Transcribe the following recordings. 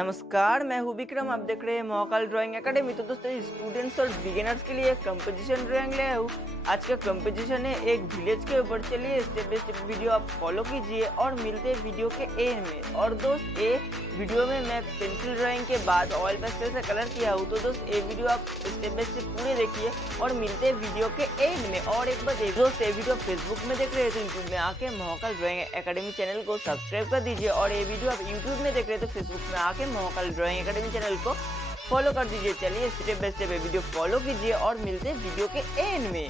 नमस्कार, मैं हूँ विक्रम। आप देख रहे हैं महाकाल ड्राइंग एकेडमी। तो दोस्तों, स्टूडेंट्स और बिगिनर्स के लिए कंपोजिशन ड्राइंग ले आया हूँ। आज का कंपोजिशन है एक विलेज के ऊपर। चलिए स्टेप बाय स्टेप वीडियो आप फॉलो कीजिए और मिलते हैं वीडियो के एंड में। और दोस्त, ये वीडियो में मैं पेंसिल ड्राइंग के बाद ऑयल पेस्टल से कलर किया हूँ। तो दोस्त, ये वीडियो आप स्टेप बाय स्टेप पूरे देखिए और मिलते हैं वीडियो के एंड में। और एक बात दोस्त, ये वीडियो फेसबुक में देख रहे हैं तो यूट्यूब में आके महाकाल ड्राइंग एकेडमी चैनल को सब्सक्राइब कर दीजिए। और ये वीडियो आप यूट्यूब में देख रहे हैं तो फेसबुक में आके महाकाल ड्राइंग एकेडमी चैनल को फॉलो कर दीजिए। चलिए step by step video follow कीजिए और मिलते हैं वीडियो के एंड में।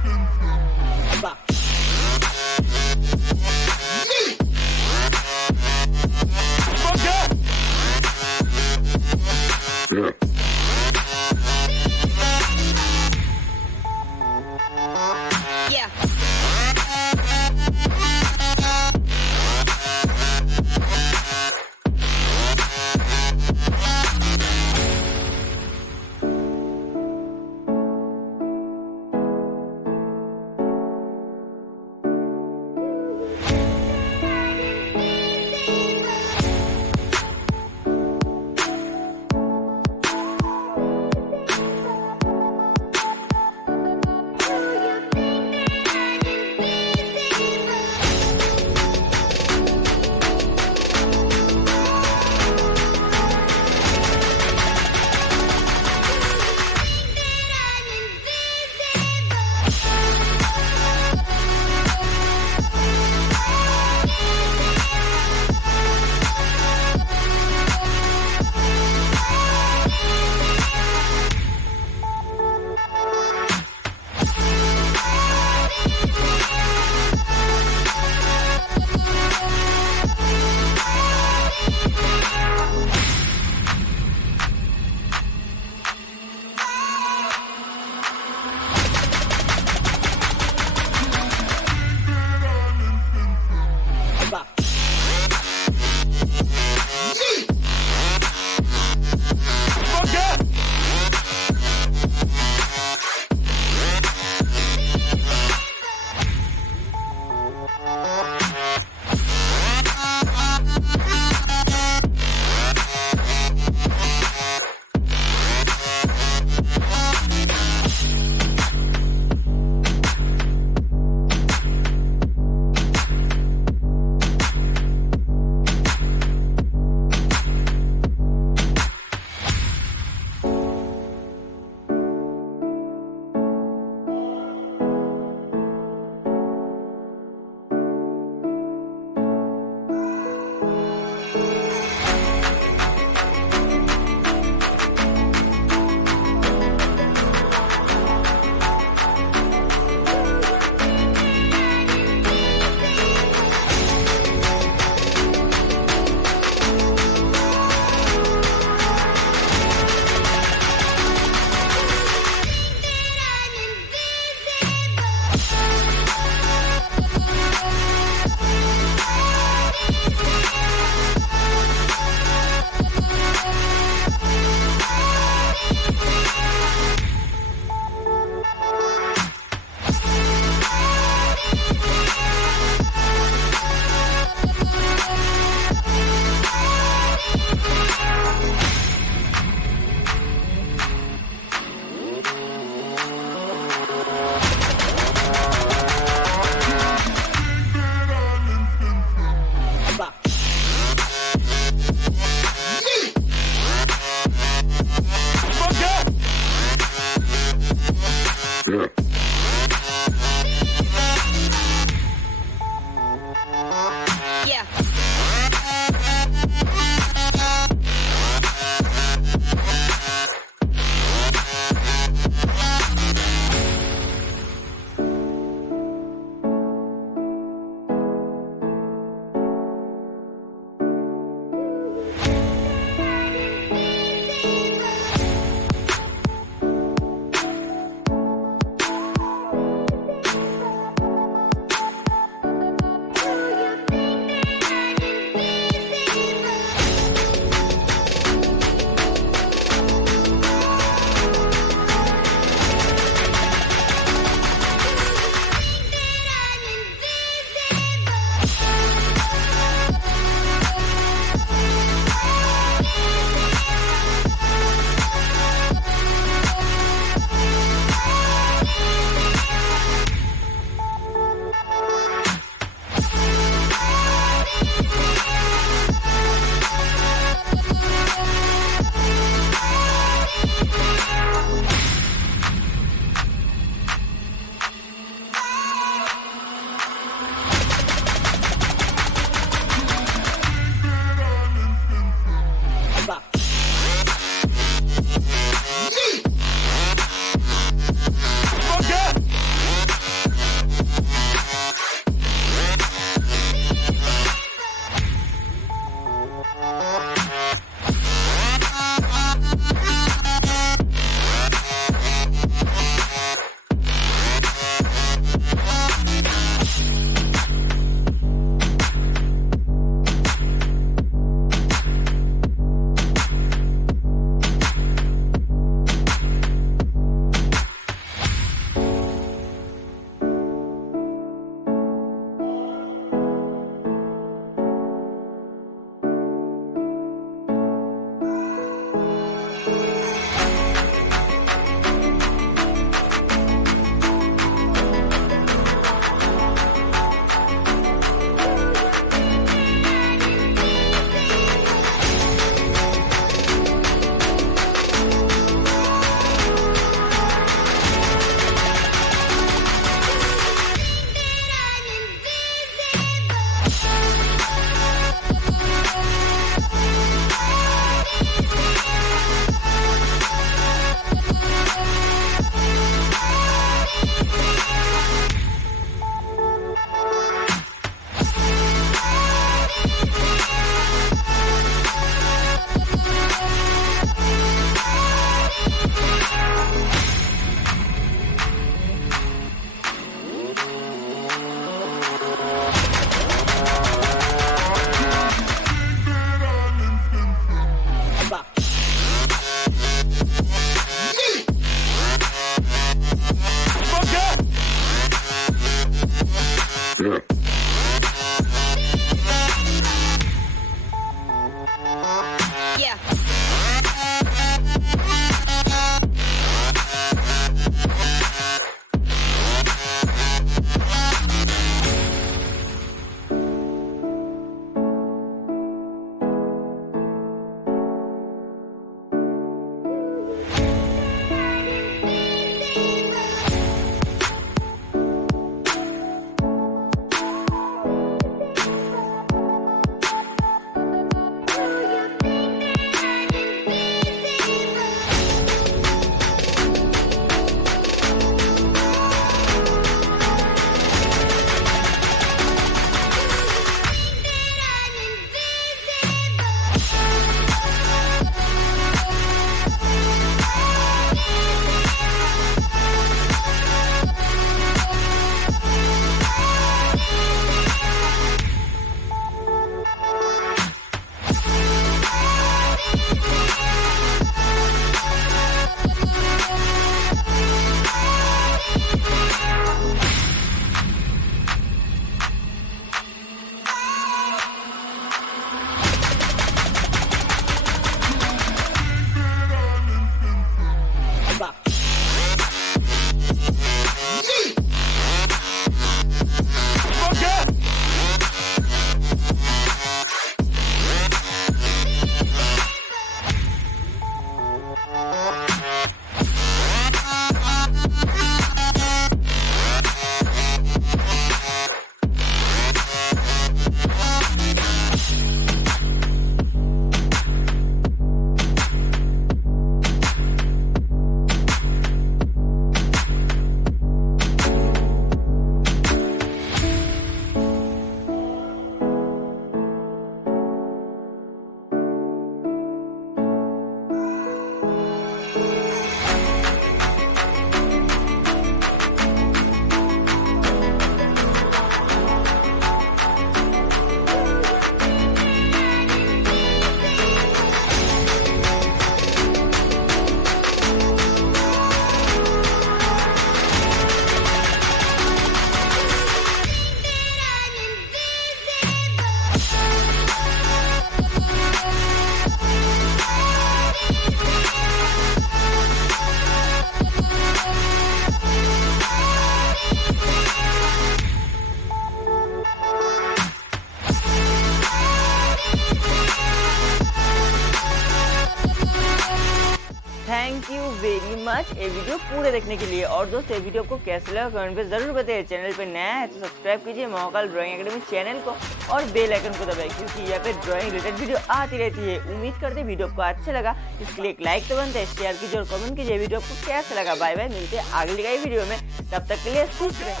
वेरी मच ये वीडियो पूरे देखने के लिए। और दोस्तों ये वीडियो आपको कैसा लगा कमेंट पे जरूर बताइए। चैनल पे नया है तो सब्सक्राइब कीजिए महाकाल ड्राइंग एकेडमी चैनल को और बेल आइकन को दबाइए, क्योंकि यहाँ पे ड्राइंग रिलेटेड वीडियो आती रहती है। उम्मीद करते वीडियो आपको अच्छा लगा, इसके लिए एक लाइक तो बनता है, शेयर कीजिए और कमेंट कीजिए वीडियो आपको कैसा लगा। बाय बाय, मिलते हैं अगली वीडियो में, तब तक के लिए खुश रहें।